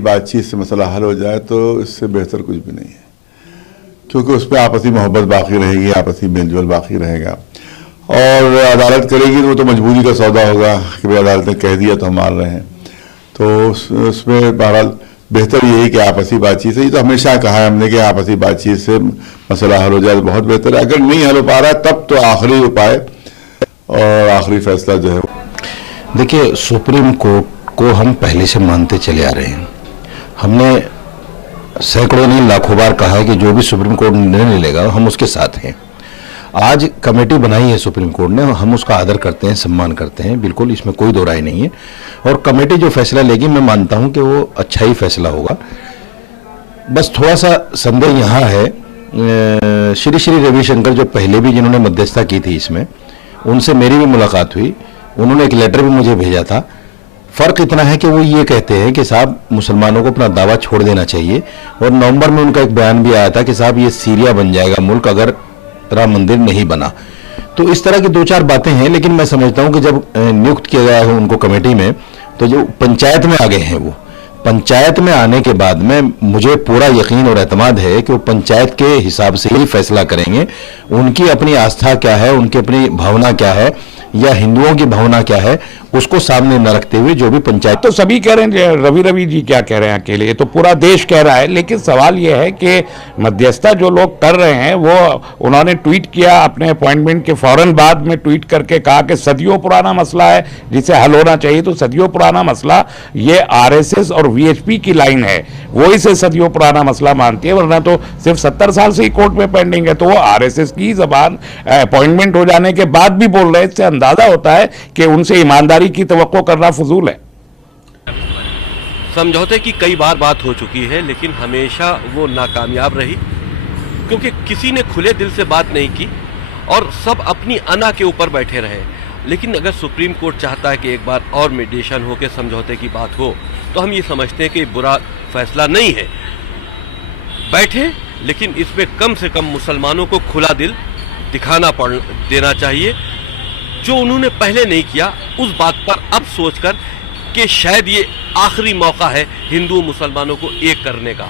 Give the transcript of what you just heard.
बातचीत से मसला हल हो जाए तो इससे बेहतर कुछ भी नहीं है, क्योंकि उसमें आपसी मोहब्बत बाकी रहेगी, आपसी मेलजोल बाकी रहेगा। और अदालत करेगी तो मजबूरी का सौदा होगा कि भाई अदालत ने कह दिया तो हम मान रहे हैं। तो उसमें बहरहाल बेहतर यही कि आपसी बातचीत से, ये तो हमेशा कहा है हमने कि आपसी बातचीत से मसला हल हो जाए तो बहुत बेहतर है। अगर नहीं हल हो पा रहा है तब तो आखिरी उपाय और आखिरी फैसला जो है, देखिए, सुप्रीम कोर्ट को हम पहले से मानते चले आ रहे हैं। हमने सैकड़ों नहीं लाखों बार कहा है कि जो भी सुप्रीम कोर्ट निर्णय लेगा हम उसके साथ हैं। आज कमेटी बनाई है सुप्रीम कोर्ट ने, हम उसका आदर करते हैं, सम्मान करते हैं, बिल्कुल इसमें कोई दो राय नहीं है। और कमेटी जो फैसला लेगी मैं मानता हूं कि वो अच्छा ही फैसला होगा। बस थोड़ा सा संदेह यहाँ है, श्री श्री रविशंकर जो पहले भी जिन्होंने मध्यस्थता की थी इसमें, उनसे मेरी भी मुलाकात हुई, उन्होंने एक लेटर भी मुझे भेजा था। फ़र्क इतना है कि वो ये कहते हैं कि साहब मुसलमानों को अपना दावा छोड़ देना चाहिए, और नवंबर में उनका एक बयान भी आया था कि साहब ये सीरिया बन जाएगा मुल्क अगर राम मंदिर नहीं बना। तो इस तरह की दो चार बातें हैं, लेकिन मैं समझता हूं कि जब नियुक्त किया गया है उनको कमेटी में, तो जो पंचायत में आ गए हैं, वो पंचायत में आने के बाद में मुझे पूरा यकीन और एतमाद है कि वो पंचायत के हिसाब से ही फैसला करेंगे। उनकी अपनी आस्था क्या है, उनकी अपनी भावना क्या है, या हिंदुओं की भावना क्या है, उसको सामने न रखते हुए जो भी पंचायत। तो सभी कह रहे हैं, रवि जी क्या कह रहे हैं अकेले, ये तो पूरा देश कह रहा है। लेकिन सवाल ये है कि मध्यस्थता जो लोग कर रहे हैं, वो उन्होंने ट्वीट किया अपने अपॉइंटमेंट के फौरन बाद में, ट्वीट करके कहा कि सदियों पुराना मसला है जिसे हल होना चाहिए। तो सदियों पुराना मसला ये आरएसएस और वीएचपी की लाइन है, वो इसे सदियों पुराना मसला मानती है, वरना तो सिर्फ 70 साल से ही कोर्ट में पेंडिंग है। तो वो आरएसएस की जबान अपॉइंटमेंट हो जाने के बाद भी बोल रहे हैं, इससे अंदाजा होता है कि उनसे ईमानदारी की तवक्को करना फजूल है। समझौते की कई बार बात हो चुकी है, लेकिन हमेशा वो नाकामयाब रही, क्योंकि किसी ने खुले दिल से बात नहीं की और सब अपनी अना के ऊपर बैठे रहे। लेकिन अगर सुप्रीम कोर्ट चाहता है कि एक बार और मीडिएशन हो के समझौते की बात हो, तो हम ये समझते हैं कि बुरा फैसला नहीं है। बैठे, लेकिन इसमें कम से कम मुसलमानों को खुला दिल दिखाना देना चाहिए, जो उन्होंने पहले नहीं किया। उस बात पर अब सोचकर कि शायद ये आखिरी मौका है हिंदू मुसलमानों को एक करने का।